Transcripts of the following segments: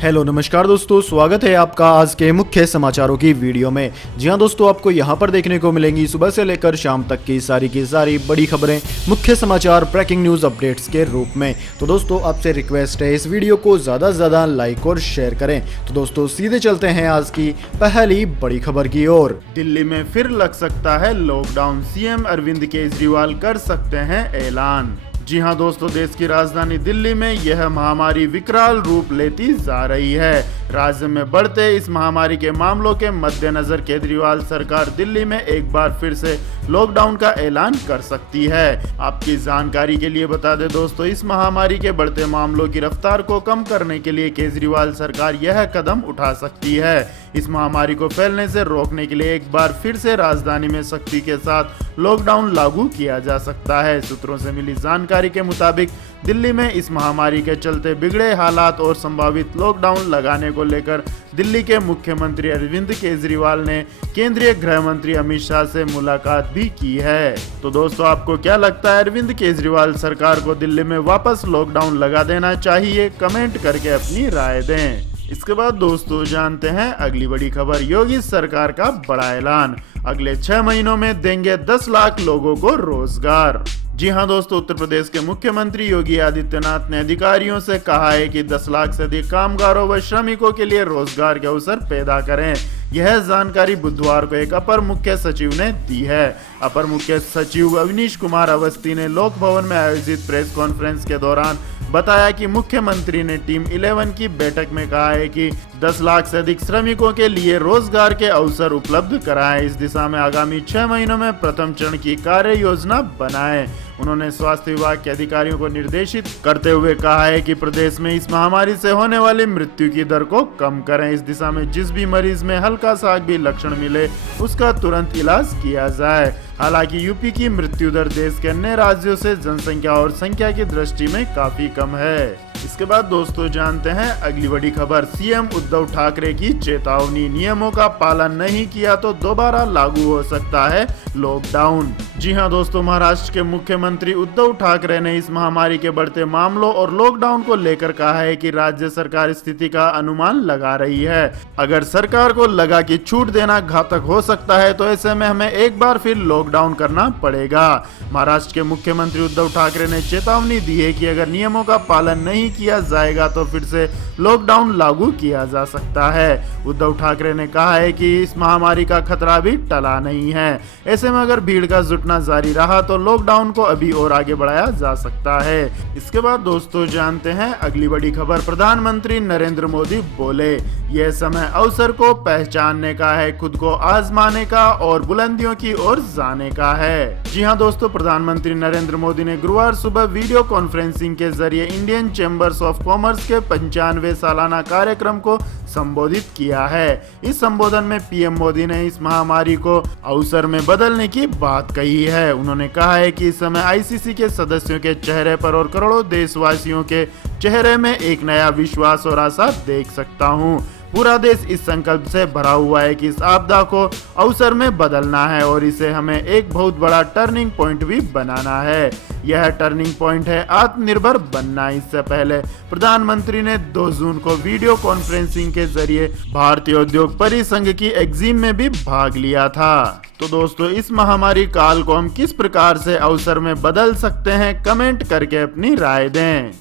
Hello नमस्कार दोस्तों, स्वागत है आपका आज के मुख्य समाचारों की वीडियो में। जी हां दोस्तों, आपको यहां पर देखने को मिलेंगी सुबह से लेकर शाम तक की सारी बड़ी खबरें, मुख्य समाचार, ब्रेकिंग न्यूज अपडेट्स के रूप में। तो दोस्तों आपसे रिक्वेस्ट है, इस वीडियो को ज़्यादा से ज़्यादा लाइक और शेयर करें। तो दोस्तों सीधे चलते हैं आज की पहली बड़ी खबर की ओर। दिल्ली में फिर लग सकता है लॉकडाउन, सीएम अरविंद केजरीवाल कर सकते हैं ऐलान। जी हां दोस्तों, देश की राजधानी दिल्ली में यह महामारी विकराल रूप लेती जा रही है। राज्य में बढ़ते इस महामारी के मामलों के मद्देनजर केजरीवाल सरकार दिल्ली में एक बार फिर से लॉकडाउन का ऐलान कर सकती है। आपकी जानकारी के लिए बता दें दोस्तों, इस महामारी के बढ़ते मामलों की रफ्तार को कम करने के लिए केजरीवाल सरकार यह कदम उठा सकती है। इस महामारी को फैलने से रोकने के लिए एक बार फिर से राजधानी में सख्ती के साथ लॉकडाउन लागू किया जा सकता है। सूत्रों से मिली जानकारी के मुताबिक दिल्ली में इस महामारी के चलते बिगड़े हालात और संभावित लॉकडाउन लगाने को लेकर दिल्ली के मुख्यमंत्री अरविंद केजरीवाल ने केंद्रीय गृह मंत्री अमित शाह से मुलाकात भी की है। तो दोस्तों आपको क्या लगता है, अरविंद केजरीवाल सरकार को दिल्ली में वापस लॉकडाउन लगा देना चाहिए? कमेंट करके अपनी राय दें। इसके बाद दोस्तों जानते हैं अगली बड़ी खबर। योगी सरकार का बड़ा ऐलान, अगले 6 महीनों में देंगे 10 लाख लोगों को रोजगार। जी हां दोस्तों, उत्तर प्रदेश के मुख्यमंत्री योगी आदित्यनाथ ने अधिकारियों से कहा है कि 10 लाख से अधिक कामगारों व श्रमिकों के लिए रोजगार के अवसर पैदा करें। यह जानकारी बुधवार को एक अपर मुख्य सचिव ने दी है। अपर मुख्य सचिव अवनीश कुमार अवस्थी ने लोक भवन में आयोजित प्रेस कॉन्फ्रेंस के दौरान बताया कि मुख्यमंत्री ने टीम 11 की बैठक में कहा है कि 10 लाख से अधिक श्रमिकों के लिए रोजगार के अवसर उपलब्ध कराएं। इस दिशा में आगामी 6 महीनों में प्रथम चरण की कार्य योजना बनाएं। उन्होंने स्वास्थ्य विभाग के अधिकारियों को निर्देशित करते हुए कहा है कि प्रदेश में इस महामारी से होने वाली मृत्यु की दर को कम करें। इस दिशा में जिस भी मरीज में हल्का सा भी लक्षण मिले उसका तुरंत इलाज किया जाए। हालांकि यूपी की मृत्यु दर देश के अन्य राज्यों से जनसंख्या और संख्या की दृष्टि में काफी कम है। इसके बाद दोस्तों जानते हैं अगली बड़ी खबर। सीएम उद्धव ठाकरे की चेतावनी, नियमों का पालन नहीं किया तो दोबारा लागू हो सकता है लॉकडाउन। जी हां दोस्तों, महाराष्ट्र के मुख्यमंत्री उद्धव ठाकरे ने इस महामारी के बढ़ते मामलों और लॉकडाउन को लेकर कहा है कि राज्य सरकार स्थिति का अनुमान लगा रही है। अगर सरकार को लगा कि छूट देना घातक हो सकता है तो ऐसे में हमें एक बार फिर लॉकडाउन करना पड़ेगा। महाराष्ट्र के मुख्यमंत्री उद्धव ठाकरे ने चेतावनी दी है कि अगर नियमों का पालन नहीं किया जाएगा तो फिर से लॉकडाउन लागू किया जा सकता है। उद्धव ठाकरे ने कहा है कि इस महामारी का खतरा भी टला नहीं है। ऐसे में अगर भीड़ का जुटना जारी रहा तो लॉकडाउन को अभी और आगे बढ़ाया जा सकता है। इसके बाद दोस्तों जानते हैं अगली बड़ी खबर। प्रधानमंत्री नरेंद्र मोदी बोले, यह समय अवसर को पहचानने का है, खुद को आजमाने का और बुलंदियों की ओर जाने का है। जी हां दोस्तों, प्रधानमंत्री नरेंद्र मोदी ने गुरुवार सुबह वीडियो कॉन्फ्रेंसिंग के जरिए इंडियन चैम्बर्स ऑफ कॉमर्स के 95वें सालाना कार्यक्रम को संबोधित किया है। इस संबोधन में पीएम मोदी ने इस महामारी को अवसर में बदलने की बात कही है। उन्होंने कहा है कि इस समय आईसीसी के सदस्यों के चेहरे पर और करोड़ों देशवासियों के चेहरे में एक नया विश्वास और आशा देख सकता हूं। पूरा देश इस संकल्प से भरा हुआ है कि इस आपदा को अवसर में बदलना है और इसे हमें एक बहुत बड़ा टर्निंग पॉइंट भी बनाना है। यह टर्निंग पॉइंट है आत्मनिर्भर बनना। इससे पहले प्रधानमंत्री ने 2 जून को वीडियो कॉन्फ्रेंसिंग के जरिए भारतीय उद्योग परिसंघ की एग्जीम में भी भाग लिया था। तो दोस्तों इस महामारी काल को हम किस प्रकार से अवसर में बदल सकते हैं? कमेंट करके अपनी राय दें।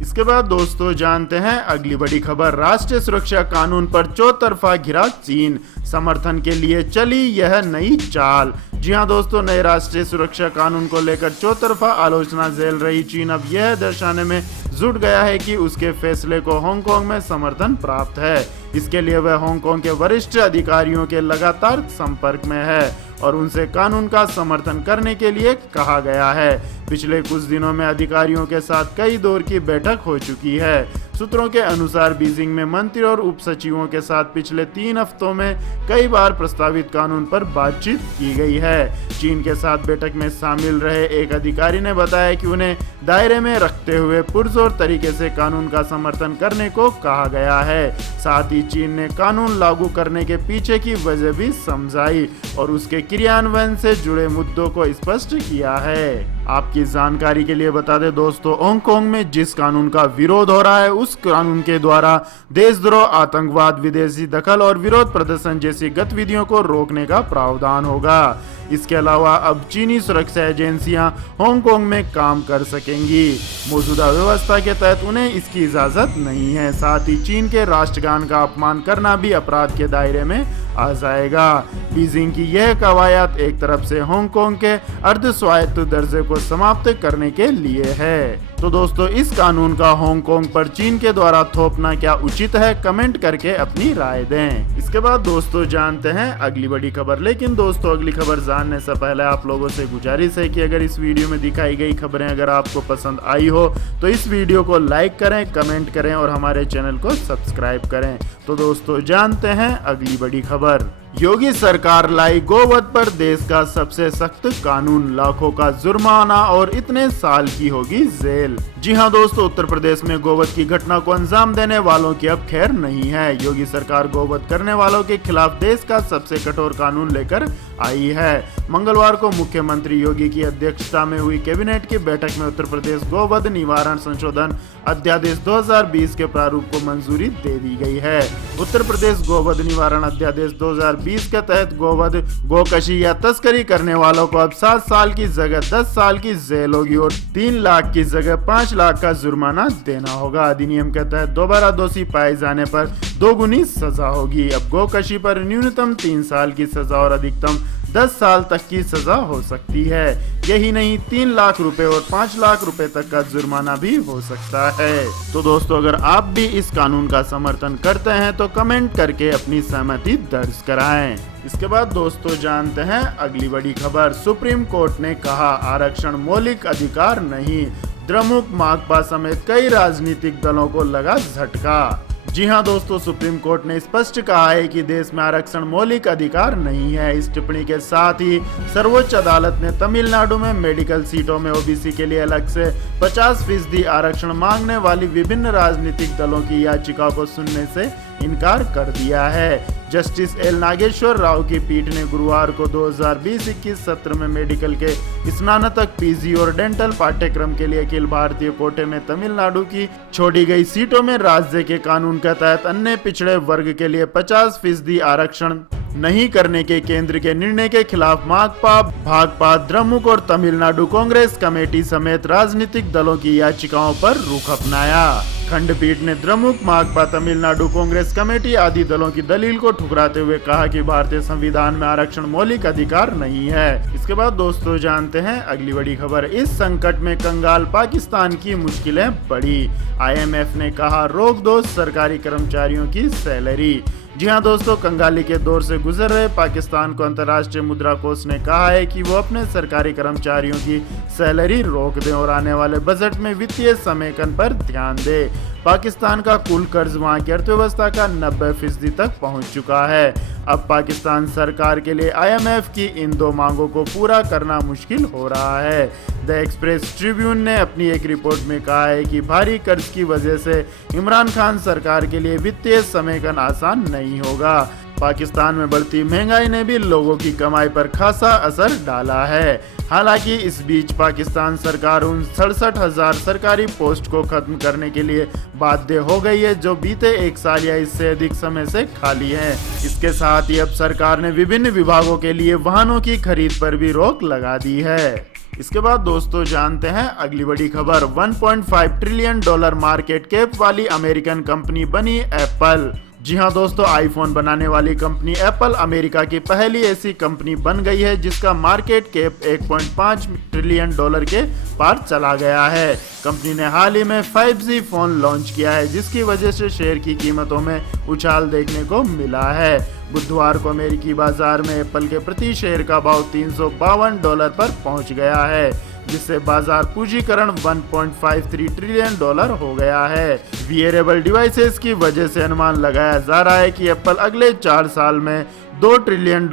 इसके बाद दोस्तों जानते हैं अगली बड़ी खबर। राष्ट्रीय सुरक्षा कानून पर चौतरफा घिरा चीन, समर्थन के लिए चली यह नई चाल। जी हां दोस्तों, नए राष्ट्रीय सुरक्षा कानून को लेकर चौतरफा आलोचना झेल रही चीन अब यह दर्शाने में जुट गया है कि उसके फैसले को हांगकांग में समर्थन प्राप्त है। इसके लिए वह हांगकांग के वरिष्ठ अधिकारियों के लगातार संपर्क में है और उनसे कानून का समर्थन करने के लिए कहा गया है। पिछले कुछ दिनों में अधिकारियों के साथ कई दौर की बैठक हो चुकी है। सूत्रों के अनुसार बीजिंग में मंत्री और उप सचिवों के साथ पिछले 3 हफ्तों में कई बार प्रस्तावित कानून पर बातचीत की गई है। चीन के साथ बैठक में शामिल रहे एक अधिकारी ने बताया कि उन्हें दायरे में रखते हुए पुरजोर तरीके से कानून का समर्थन करने को कहा गया है। साथ ही चीन ने कानून लागू करने के पीछे की वजह भी समझाई और उसके क्रियान्वयन से जुड़े मुद्दों को स्पष्ट किया है। आपकी जानकारी के लिए बता दें दोस्तों, हांगकांग में जिस कानून का विरोध हो रहा है उस कानून के द्वारा देशद्रोह, आतंकवाद, विदेशी दखल और विरोध प्रदर्शन जैसी गतिविधियों को रोकने का प्रावधान होगा। इसके अलावा अब चीनी सुरक्षा एजेंसियां हांगकांग में काम कर सकेंगी। मौजूदा व्यवस्था के तहत उन्हें इसकी इजाजत नहीं है। साथ ही चीन के राष्ट्रगान का अपमान करना भी अपराध के दायरे में आ जाएगा। बीजिंग की यह कवायद एक तरफ से हांगकांग के अर्ध स्वायत्त दर्जे को समाप्त करने के लिए है। तो दोस्तों, इस कानून का हांगकांग पर चीन के द्वारा थोपना क्या उचित है? कमेंट करके अपनी राय दें। इसके बाद दोस्तों जानते हैं अगली बड़ी खबर। लेकिन दोस्तों, अगली खबर जानने से पहले आप लोगों से गुजारिश है कि अगर इस वीडियो में दिखाई गई खबरें अगर आपको पसंद आई हो तो इस वीडियो को लाइक करें, कमेंट करें और हमारे चैनल को सब्सक्राइब करें। तो दोस्तों जानते हैं अगली बड़ी खबर। योगी सरकार लाई गोवध पर देश का सबसे सख्त कानून, लाखों का जुर्माना और इतने साल की होगी जेल। जी हां दोस्तों, उत्तर प्रदेश में गोवध की घटना को अंजाम देने वालों की अब खैर नहीं है। योगी सरकार गोवध करने वालों के खिलाफ देश का सबसे कठोर कानून लेकर आई है। मंगलवार को मुख्यमंत्री योगी की अध्यक्षता में हुई कैबिनेट की बैठक में उत्तर प्रदेश गोवध निवारण संशोधन अध्यादेश 2020 के प्रारूप को मंजूरी दे दी गई है। उत्तर प्रदेश गोवध निवारण अध्यादेश 2020 के तहत गोवध, गोकशी या तस्करी करने वालों को अब 7 साल की जगह 10 साल की जेल होगी और 3 लाख की जगह 5 लाख का जुर्माना देना होगा। अधिनियम के तहत दोबारा दोषी पाए जाने पर 2 गुनी सजा होगी। अब गोकशी पर न्यूनतम 3 साल की सजा और अधिकतम 10 साल तक की सजा हो सकती है। यही नहीं, 3 लाख रुपए और 5 लाख रुपए तक का जुर्माना भी हो सकता है। तो दोस्तों, अगर आप भी इस कानून का समर्थन करते हैं तो कमेंट करके अपनी सहमति दर्ज कराएं। इसके बाद दोस्तों जानते हैं अगली बड़ी खबर। सुप्रीम कोर्ट ने कहा आरक्षण मौलिक अधिकार नहीं, द्रमुक, माकपा समेत कई राजनीतिक दलों को लगा झटका। जी हां दोस्तों, सुप्रीम कोर्ट ने स्पष्ट कहा है कि देश में आरक्षण मौलिक अधिकार नहीं है। इस टिप्पणी के साथ ही सर्वोच्च अदालत ने तमिलनाडु में मेडिकल सीटों में ओबीसी के लिए अलग से 50% आरक्षण मांगने वाली विभिन्न राजनीतिक दलों की याचिका को सुनने से इनकार कर दिया है। जस्टिस एल नागेश्वर राव की पीठ ने गुरुवार को 2020-21 सत्र में मेडिकल के स्नातक, पीजी और डेंटल पाठ्यक्रम के लिए अखिल भारतीय कोटे में तमिलनाडु की छोड़ी गई सीटों में राज्य के कानून के तहत अन्य पिछड़े वर्ग के लिए 50% आरक्षण नहीं करने के केंद्र के निर्णय के खिलाफ माकपा, भाकपा, द्रमुक और तमिलनाडु कांग्रेस कमेटी समेत राजनीतिक दलों की याचिकाओं पर रुख अपनाया। खंडपीठ ने द्रमुक, माकपा, तमिलनाडु कांग्रेस कमेटी आदि दलों की दलील को ठुकराते हुए कहा कि भारतीय संविधान में आरक्षण मौलिक अधिकार नहीं है। इसके बाद दोस्तों जानते हैं अगली बड़ी खबर। इस संकट में कंगाल पाकिस्तान की मुश्किलें बढ़ी, IMF ने कहा रोक दो सरकारी कर्मचारियों की सैलरी। जी हां दोस्तों, कंगाली के दौर से गुजर रहे पाकिस्तान को अंतर्राष्ट्रीय मुद्रा कोष ने कहा है कि वो अपने सरकारी कर्मचारियों की सैलरी रोक दें और आने वाले बजट में वित्तीय समेकन पर ध्यान दे। पाकिस्तान का कुल कर्ज वहां की अर्थव्यवस्था का 90% तक पहुंच चुका है। अब पाकिस्तान सरकार के लिए IMF की इन 2 मांगों को पूरा करना मुश्किल हो रहा है। द एक्सप्रेस ट्रिब्यून ने अपनी एक रिपोर्ट में कहा है कि भारी कर्ज की वजह से इमरान खान सरकार के लिए वित्तीय समेकन आसान नहीं होगा। पाकिस्तान में बढ़ती महंगाई ने भी लोगों की कमाई पर खासा असर डाला है। हालांकि इस बीच पाकिस्तान सरकार उन 67,000 सरकारी पोस्ट को खत्म करने के लिए बाध्य हो गई है जो बीते 1 साल या इससे अधिक समय से खाली हैं। इसके साथ ही अब सरकार ने विभिन्न विभागों के लिए वाहनों की खरीद पर भी रोक लगा दी है। इसके बाद दोस्तों जानते हैं अगली बड़ी खबर। $1.5 ट्रिलियन मार्केट कैप वाली अमेरिकन कंपनी बनी एप्पल। जी हां दोस्तों, आईफोन बनाने वाली कंपनी एप्पल अमेरिका की पहली ऐसी कंपनी बन गई है जिसका मार्केट कैप $1.5 ट्रिलियन के पार चला गया है। कंपनी ने हाल ही में 5G फोन लॉन्च किया है जिसकी वजह से शेयर की कीमतों में उछाल देखने को मिला है। बुधवार को अमेरिकी बाजार में एप्पल के प्रति शेयर का भाव $352 पर पहुंच गया है, जिससे बाजार पूंजीकरण $1.53 ट्रिलियन हो गया है। वियरेबल डिवाइसेस की वजह से अनुमान लगाया जा रहा है कि एप्पल अगले 4 साल में $2 ट्रिलियन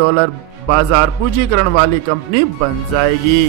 बाजार पूंजीकरण वाली कंपनी बन जाएगी।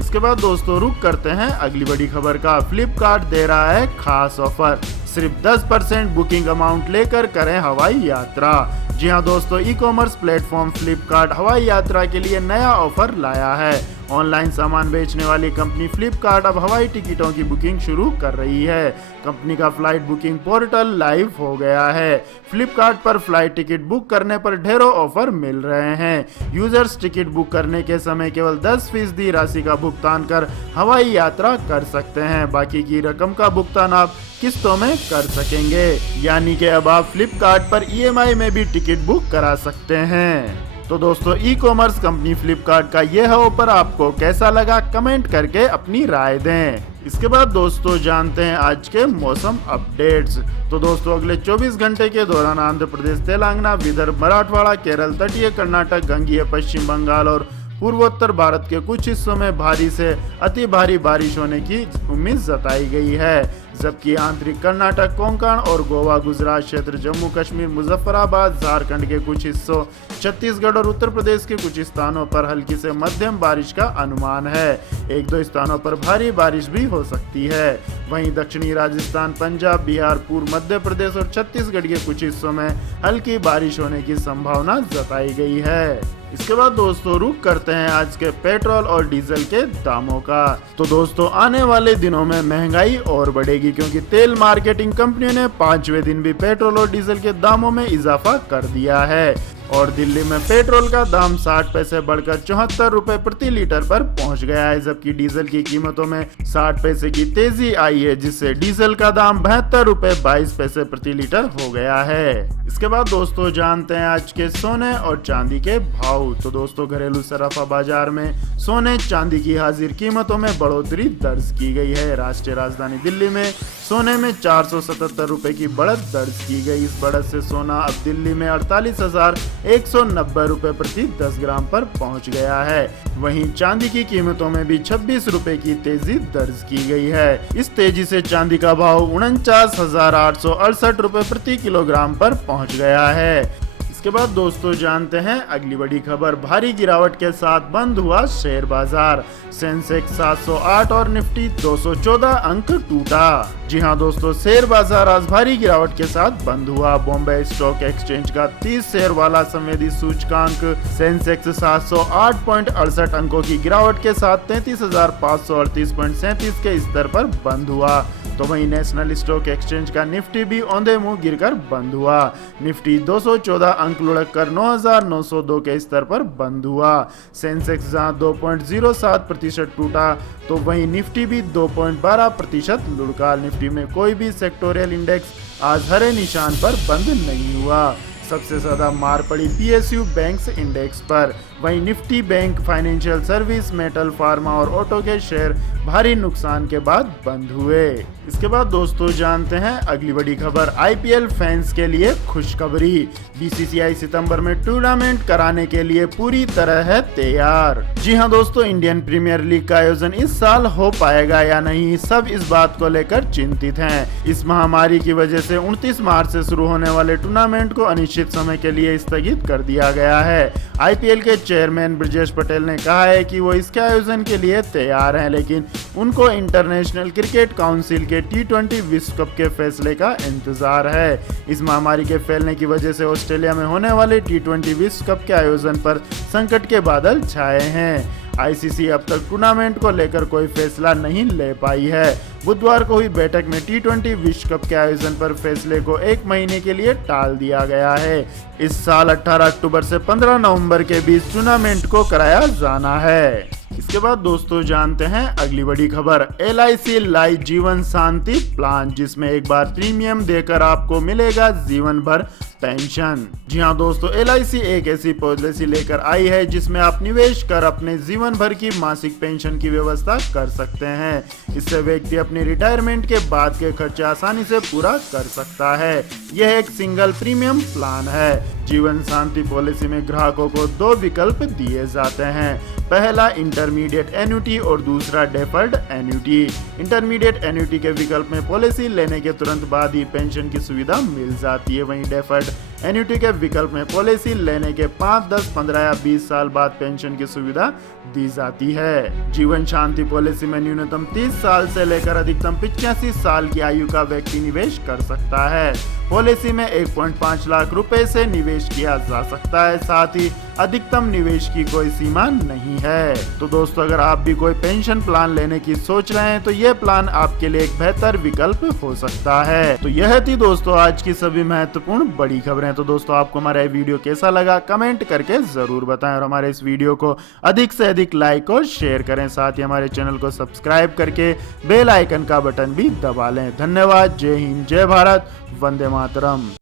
इसके बाद दोस्तों रुक करते हैं अगली बड़ी खबर का। फ्लिपकार्ट दे रहा है खास ऑफर, सिर्फ 10% बुकिंग अमाउंट लेकर करें हवाई यात्रा। जी हां दोस्तों, ई कॉमर्स प्लेटफॉर्म फ्लिपकार्ट हवाई यात्रा के लिए नया ऑफर लाया है। ऑनलाइन सामान बेचने वाली कंपनी फ्लिपकार्ट अब हवाई टिकटों की बुकिंग शुरू कर रही है। कंपनी का फ्लाइट बुकिंग पोर्टल लाइव हो गया है। फ्लिपकार्ट पर फ्लाइट टिकट बुक करने पर ढेरों ऑफर मिल रहे हैं। यूजर्स टिकट बुक करने के समय केवल 10% राशि का भुगतान कर हवाई यात्रा कर सकते हैं। बाकी की रकम का भुगतान आप किस्तों में कर सकेंगे, यानी कि अब आप फ्लिपकार्ट पर EMI में भी टिकट बुक करा सकते हैं। तो दोस्तों, ई कॉमर्स कंपनी फ्लिपकार्ट का यह ऑफर आपको कैसा लगा, कमेंट करके अपनी राय दें। इसके बाद दोस्तों जानते हैं आज के मौसम अपडेट्स। तो दोस्तों, अगले 24 घंटे के दौरान आंध्र प्रदेश, तेलंगाना, विदर्भ, मराठवाड़ा, केरल, तटीय कर्नाटक, गंगीय पश्चिम बंगाल और पूर्वोत्तर भारत के कुछ हिस्सों में भारी से अति भारी बारिश होने की उम्मीद जताई गई है, जबकि आंतरिक कर्नाटक, कोंकण और गोवा, गुजरात क्षेत्र, जम्मू कश्मीर, मुजफ्फराबाद, झारखंड के कुछ हिस्सों, छत्तीसगढ़ और उत्तर प्रदेश के कुछ स्थानों पर हल्की से मध्यम बारिश का अनुमान है। 1-2 स्थानों पर भारी बारिश भी हो सकती है। वहीं दक्षिणी राजस्थान, पंजाब, बिहार, पूर्व मध्य प्रदेश और छत्तीसगढ़ के कुछ हिस्सों में हल्की बारिश होने की संभावना जताई गई है। इसके बाद दोस्तों रुक करते हैं आज के पेट्रोल और डीजल के दामों का। तो दोस्तों, आने वाले दिनों में महंगाई और बढ़ेगी, क्योंकि तेल मार्केटिंग कंपनियों ने 5वें दिन भी पेट्रोल और डीजल के दामों में इजाफा कर दिया है और दिल्ली में पेट्रोल का दाम 60 पैसे बढ़कर 74 रुपए प्रति लीटर पर पहुंच गया है, जबकि डीजल की कीमतों में 60 पैसे की तेजी आई है, जिससे डीजल का दाम 72 रुपए 22 पैसे प्रति लीटर हो गया है। इसके बाद दोस्तों जानते हैं आज के सोने और चांदी के भाव। तो दोस्तों, घरेलू सराफा बाजार में सोने चांदी की हाजिर कीमतों में बढ़ोतरी दर्ज की गई है। राष्ट्रीय राजधानी दिल्ली में सोने में 477 रुपए की बढ़त दर्ज की गई। इस बढ़त से सोना अब दिल्ली में 48,190 रुपए प्रति 10 ग्राम पर पहुंच गया है। वहीं चांदी की कीमतों में भी 26 रुपए की तेजी दर्ज की गई है। इस तेजी से चांदी का भाव 49,868 रुपए प्रति किलोग्राम पर पहुंच गया है। इसके बाद दोस्तों जानते हैं अगली बड़ी खबर। भारी गिरावट के साथ बंद हुआ शेयर बाजार। सेंसेक्स 708 और निफ्टी 214 अंक टूटा। जी हां दोस्तों, शेयर बाजार आज भारी गिरावट के साथ बंद हुआ। बॉम्बे स्टॉक एक्सचेंज का 30 शेयर वाला संवेदी सूचकांक सेंसेक्स 708.68 अंकों की गिरावट के साथ 33,538.37 के स्तर पर बंद हुआ। तो वहीं नेशनल स्टॉक एक्सचेंज का निफ्टी भी औंधे मुंह गिरकर बंद हुआ। निफ्टी 214 अंक लुढ़क कर 9,902 के स्तर पर बंद हुआ। सेंसेक्स जहां 2.07% टूटा, तो वहीं निफ्टी भी 2.12% लुढ़का। निफ्टी में कोई भी सेक्टोरियल इंडेक्स आज हरे निशान पर बंद नहीं हुआ। सबसे ज्यादा मार पड़ी PSU बैंक्स इंडेक्स पर। वहीं Nifty bank, financial service, metal, pharma और ऑटो के शेयर भारी नुकसान के बाद बंद हुए। इसके बाद दोस्तों जानते हैं अगली बड़ी खबर। IPL फैंस के लिए खुशखबरी। BCCI सितंबर में टूर्नामेंट कराने के लिए पूरी तरह है तैयार। जी हां दोस्तों, इंडियन प्रीमियर लीग का आयोजन इस साल हो पाएगा या नहीं, सब इस बात को लेकर चिंतित हैं। इस महामारी की वजह से 29 मार्च से शुरू होने वाले टूर्नामेंट को अनिश्चित समय के लिए स्थगित कर दिया गया है। IPL के चेयरमैन ब्रजेश पटेल ने कहा है कि वो इसके आयोजन के लिए तैयार हैं, लेकिन उनको इंटरनेशनल क्रिकेट काउंसिल के T20 विश्व कप के फैसले का इंतजार है। इस महामारी के फैलने की वजह से ऑस्ट्रेलिया में होने वाले T20 विश्व कप के आयोजन पर संकट के बादल छाए हैं। ICC अब तक टूर्नामेंट को लेकर कोई फैसला नहीं ले पाई है। बुधवार को हुई बैठक में T20 विश्व कप के आयोजन पर फैसले को 1 महीने के लिए टाल दिया गया है। इस साल 18 अक्टूबर से 15 नवंबर के बीच टूर्नामेंट को कराया जाना है। इसके बाद दोस्तों जानते हैं अगली बड़ी खबर। LIC लाई जीवन शांति प्लान, जिसमें एक बार प्रीमियम देकर आपको मिलेगा जीवन भर पेंशन। जी हां दोस्तों, LIC एक ऐसी पॉलिसी लेकर आई है जिसमें आप निवेश कर अपने जीवन भर की मासिक पेंशन की व्यवस्था कर सकते हैं। इससे व्यक्ति अपने रिटायरमेंट के बाद के खर्चे आसानी से पूरा कर सकता है। यह एक सिंगल प्रीमियम प्लान है। जीवन शांति पॉलिसी में ग्राहकों को 2 विकल्प दिए जाते हैं। पहला इंटरमीडिएट एन्युटी और दूसरा डेफर्ड एन्युटी। इंटरमीडिएट एन्युटी के विकल्प में पॉलिसी लेने के तुरंत बाद ही पेंशन की सुविधा मिल जाती है। वहीं डेफर्ड एन्युटी के विकल्प में पॉलिसी लेने के 5, 10, 15 या 20 साल बाद पेंशन की सुविधा दी जाती है। जीवन शांति पॉलिसी में न्यूनतम 30 साल से लेकर अधिकतम 85 साल की आयु का व्यक्ति निवेश कर सकता है। पॉलिसी में 1.5 लाख रुपए से निवेश किया जा सकता है। साथ ही अधिकतम निवेश की कोई सीमा नहीं है। तो दोस्तों अगर आप भी कोई पेंशन प्लान लेने की सोच रहे हैं तो यह प्लान आपके लिए एक बेहतर विकल्प हो सकता है। तो यह थी दोस्तों आज की सभी महत्वपूर्ण बड़ी खबरें। तो दोस्तों आपको हमारा ये वीडियो कैसा लगा कमेंट करके जरूर बताएं और हमारे इस वीडियो को अधिक से अधिक लाइक और शेयर करें। साथ ही हमारे चैनल को सब्सक्राइब करके बेल आइकन का बटन भी दबा लें। धन्यवाद। जय हिंद, जय भारत, वंदे मातरम।